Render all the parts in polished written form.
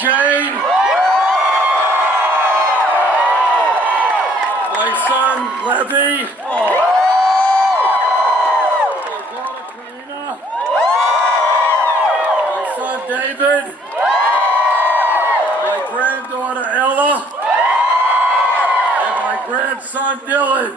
Jane, my son Levy, my daughter Karina, my son David, my granddaughter Ella, and my grandson Dylan.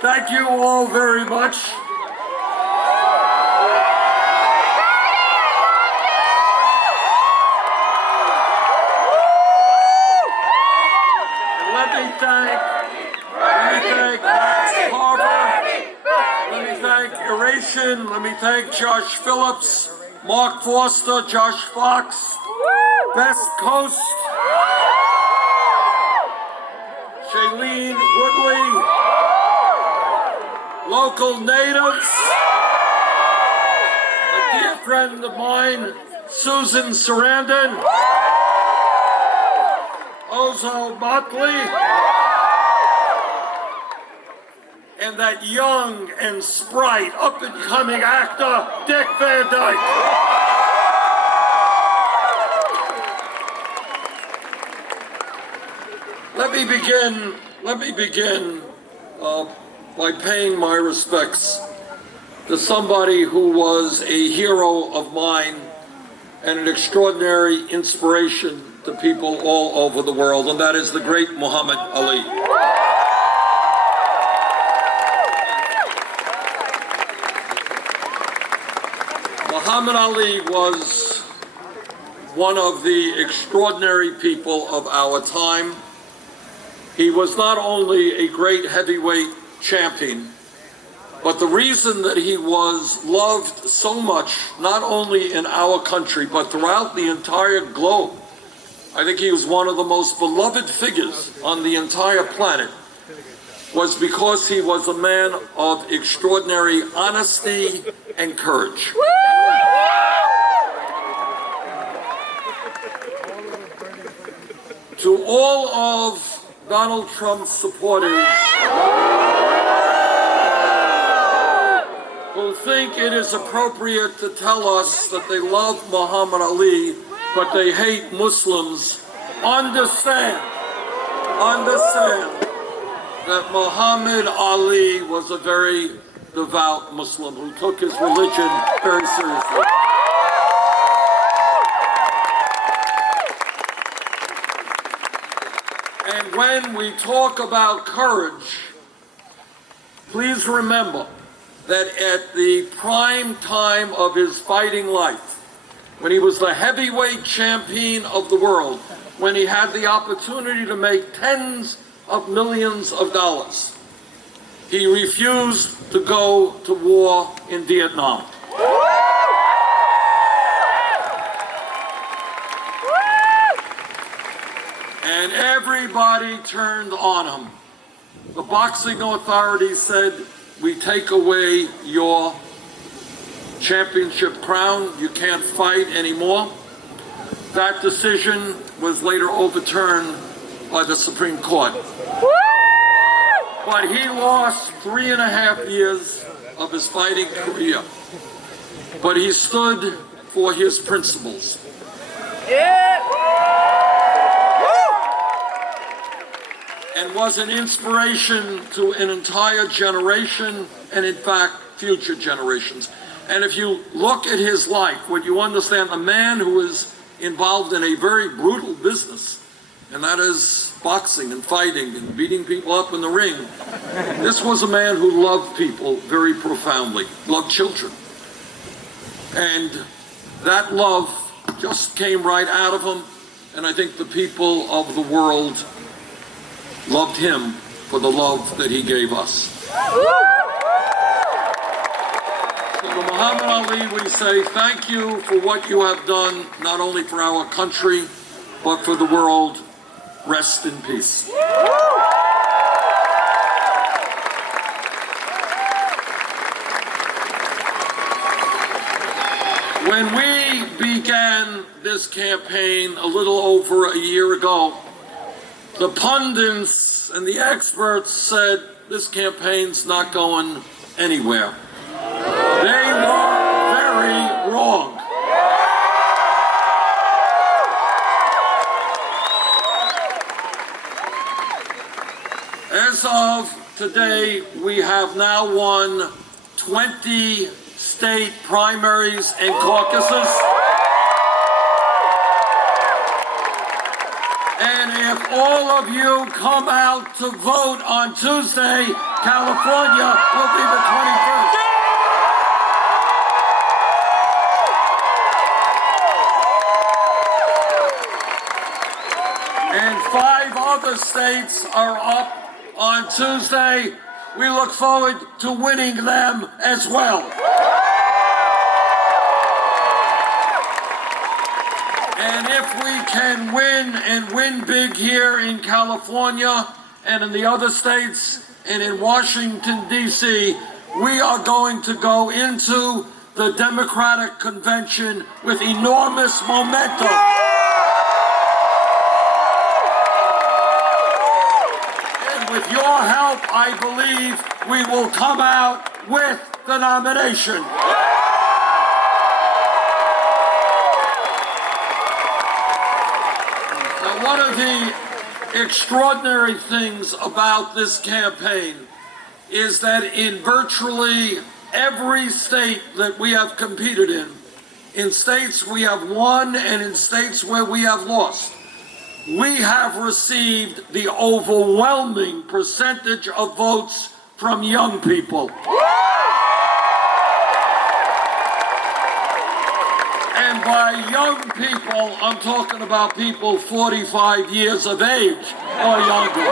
Thank you all very much. Let me thank Max Carver. Let me thank Eration. Let me thank Josh Phillips, Mark Foster, Josh Fox, Best Coast, Shailene Woodley, local natives, a dear friend of mine, Susan Sarandon, Ozo Motley, and that young and sprite, up-and-coming actor, Dick Van Dyke. Let me begin by paying my respects to somebody who was a hero of mine and an extraordinary inspiration to people all over the world, and that is the great Muhammad Ali. Muhammad Ali was one of the extraordinary people of our time. He was not only a great heavyweight champion, but the reason that he was loved so much, not only in our country, but throughout the entire globe, I think he was one of the most beloved figures on the entire planet, was because he was a man of extraordinary honesty and courage. To all of Donald Trump's supporters who think it is appropriate to tell us that they love Muhammad Ali, but they hate Muslims, understand that Muhammad Ali was a very devout Muslim who took his religion very seriously. And when we talk about courage, please remember that at the prime time of his fighting life, when he was the heavyweight champion of the world, when he had the opportunity to make tens of millions of dollars, he refused to go to war in Vietnam. And everybody turned on him. The boxing authorities said, "We take away your championship crown. You can't fight anymore." That decision was later overturned by the Supreme Court. But he lost 3.5 years of his fighting career. But he stood for his principles. And was an inspiration to an entire generation, and in fact, future generations. And if you look at his life, what you understand, a man who is involved in a very brutal business, and that is boxing and fighting and beating people up in the ring. This was a man who loved people very profoundly, loved children. And that love just came right out of him, and I think the people of the world loved him for the love that he gave us. So to Muhammad Ali, we say thank you for what you have done, not only for our country, but for the world. Rest in peace. When we began this campaign a little over a year ago, the pundits and the experts said this campaign's not going anywhere. They were very wrong. As of today, we have now won 20 state primaries and caucuses. And if all of you come out to vote on Tuesday, California will be the 21st. And 5 other states are up on Tuesday. We look forward to winning them as well. And if we can win and win big here in California and in the other states and in Washington, D.C., we are going to go into the Democratic Convention with enormous momentum. With your help, I believe we will come out with the nomination. Now, one of the extraordinary things about this campaign is that in virtually every state that we have competed in states we have won and in states where we have lost, we have received the overwhelming percentage of votes from young people. And by young people, I'm talking about people 45 years of age or younger.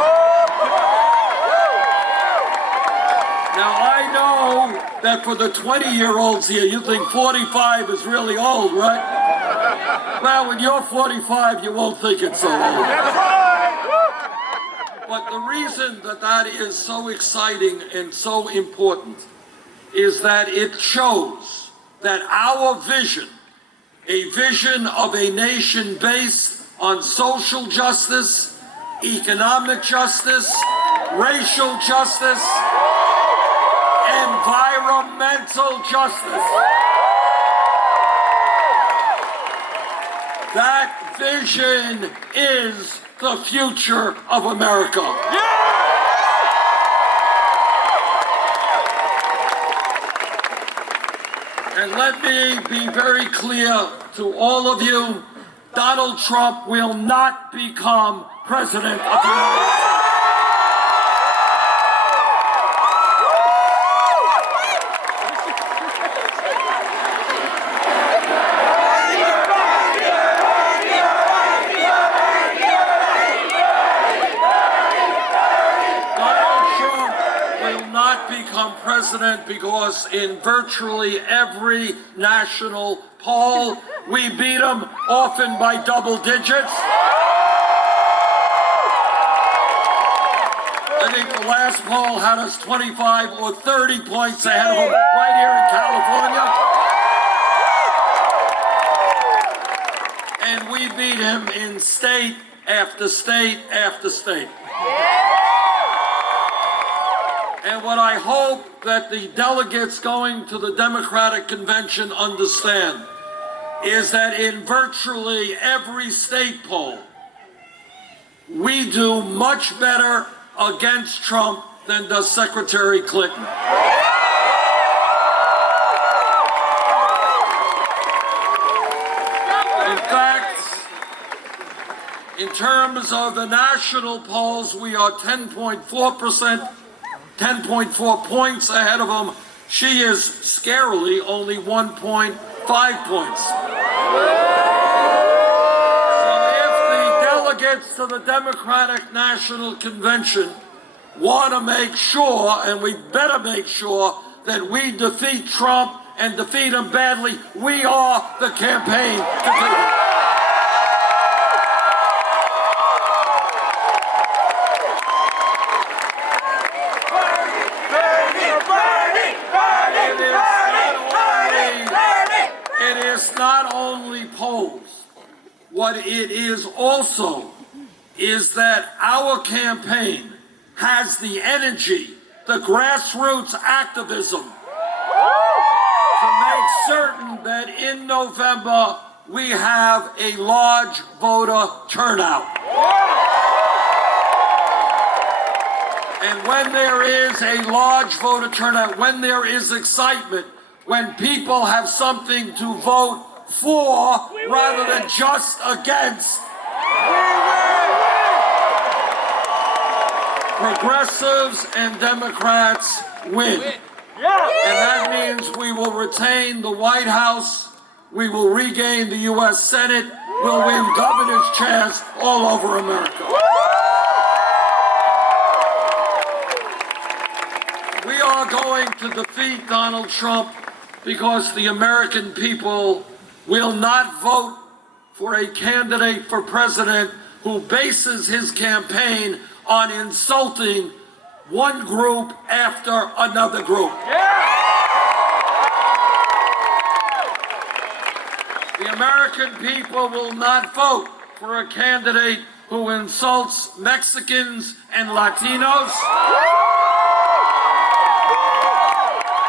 Now, I know that for the 20-year-olds here, you think 45 is really old, right? Well, when you're 45, you won't think it's so old. But the reason that that is so exciting and so important is that it shows that our vision, a vision of a nation based on social justice, economic justice, racial justice, environmental justice, that vision is the future of America. And let me be very clear to all of you, Donald Trump will not become president of the United States. President because in virtually every national poll, we beat him, often by double digits. I think the last poll had us 25 or 30 points ahead of him right here in California. And we beat him in state after state after state. And what I hope that the delegates going to the Democratic Convention understand is that in virtually every state poll, we do much better against Trump than does Secretary Clinton. In fact, in terms of the national polls, we are 10.4%. 10.4 points ahead of him. She is scarily only 1.5 points. So if the delegates to the Democratic National Convention want to make sure, and we better make sure, that we defeat Trump and defeat him badly, we are the campaign to do it. Not only polls, what it is also is that our campaign has the energy, the grassroots activism to make certain that in November we have a large voter turnout. And when there is a large voter turnout, when there is excitement, when people have something to vote for rather than just against, progressives and Democrats win. And that means we will retain the White House, we will regain the U.S. Senate, we'll win governor's chairs all over America. We are going to defeat Donald Trump because the American people will not vote for a candidate for president who bases his campaign on insulting one group after another group. The American people will not vote for a candidate who insults Mexicans and Latinos,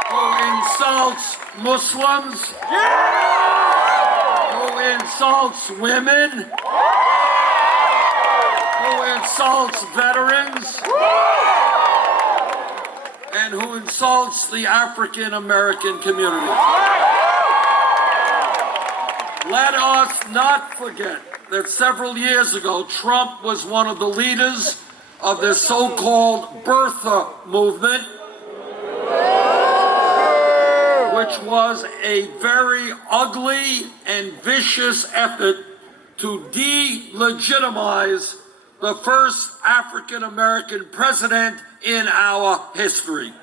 who insults Muslims, who insults women, who insults veterans, and who insults the African American community. Let us not forget that several years ago, Trump was one of the leaders of the so-called birther movement, which was a very ugly and vicious effort to delegitimize the first African American president in our history.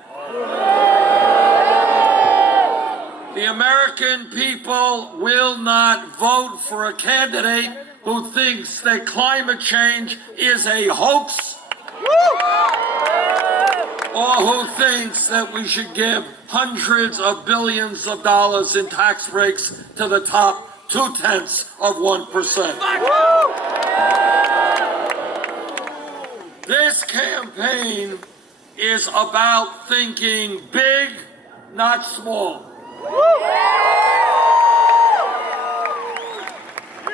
The American people will not vote for a candidate who thinks that climate change is a hoax, or who thinks that we should give hundreds of billions of dollars in tax breaks to the top 0.2%. This campaign is about thinking big, not small.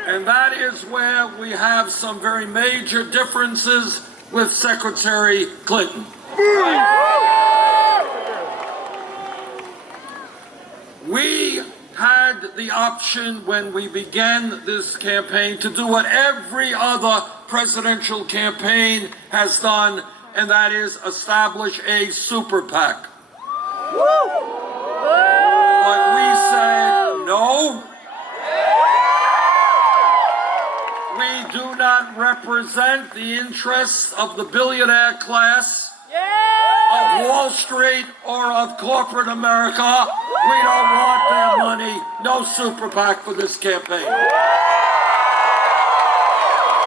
And that is where we have some very major differences with Secretary Clinton. We had the option when we began this campaign to do what every other presidential campaign has done, and that is establish a super PAC. But we said no. We do not represent the interests of the billionaire class, of Wall Street, or of corporate America. We don't want their money. No super PAC for this campaign.